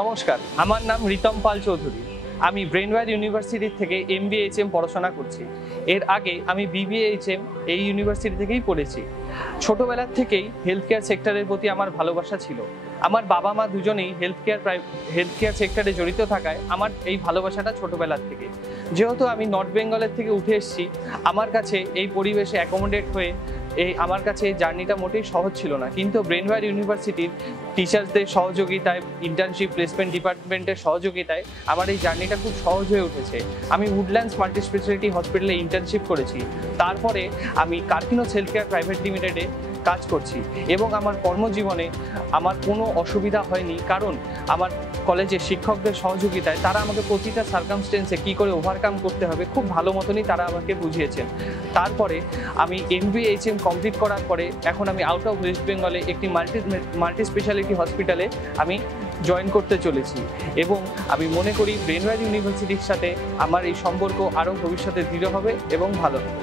নমস্কার, আমার নাম রিতম পাল চৌধুরী। আমি ব্রেনওয়্যার ইউনিভার্সিটি থেকে MBA-HM পড়াশোনা করছি। এর আগে আমি BBA-HM এই ইউনিভার্সিটি থেকেই পড়েছি। ছোটবেলার থেকেই হেলথ কেয়ার সেক্টরের প্রতি আমার ভালোবাসা ছিল। আমার বাবা মা দুজনেই হেলথ কেয়ার সেক্টরে জড়িত থাকায় আমার এই ভালোবাসাটা ছোটবেলার থেকে। যেহেতু আমি নর্থ বেঙ্গলের থেকে উঠে এসেছি, আমার কাছে এই পরিবেশে অ্যাকোমোডেট হয়ে আমার কাছে এই জার্নিটা মোটেই সহজ ছিল না, কিন্তু ব্রেনওয়্যার ইউনিভার্সিটির টিচার্সদের সহযোগিতায়, ইন্টার্নশিপ প্লেসমেন্ট ডিপার্টমেন্টের সহযোগিতায় আমার এই জার্নিটা খুব সহজ হয়ে উঠেছে। আমি উডল্যান্ডস মাল্টি স্পেশালিটি হসপিটালে ইন্টার্নশিপ করেছি, তারপরে আমি কার্কিনোস হেলথ কেয়ার প্রাইভেট লিমিটেডে কাজ করছি এবং আমার কর্মজীবনে আমার কোনো অসুবিধা হয়নি, কারণ আমার কলেজের শিক্ষকদের সহযোগিতায় তারা আমাকে প্রতিটা সার্কামস্টেন্সে কী করে ওভারকাম করতে হবে খুব ভালো মতনই তারা আমাকে বুঝিয়েছেন। তারপরে আমি MBA-HM কমপ্লিট করার পরে এখন আমি আউট অফ ওয়েস্ট বেঙ্গলে একটি মাল্টি স্পেশালিটি হসপিটালে আমি জয়েন করতে চলেছি এবং আমি মনে করি ব্রেনওয়্যার ইউনিভার্সিটির সাথে আমার এই সম্পর্ক আরও ভবিষ্যতে দৃঢ় হবে এবং ভালো হবে।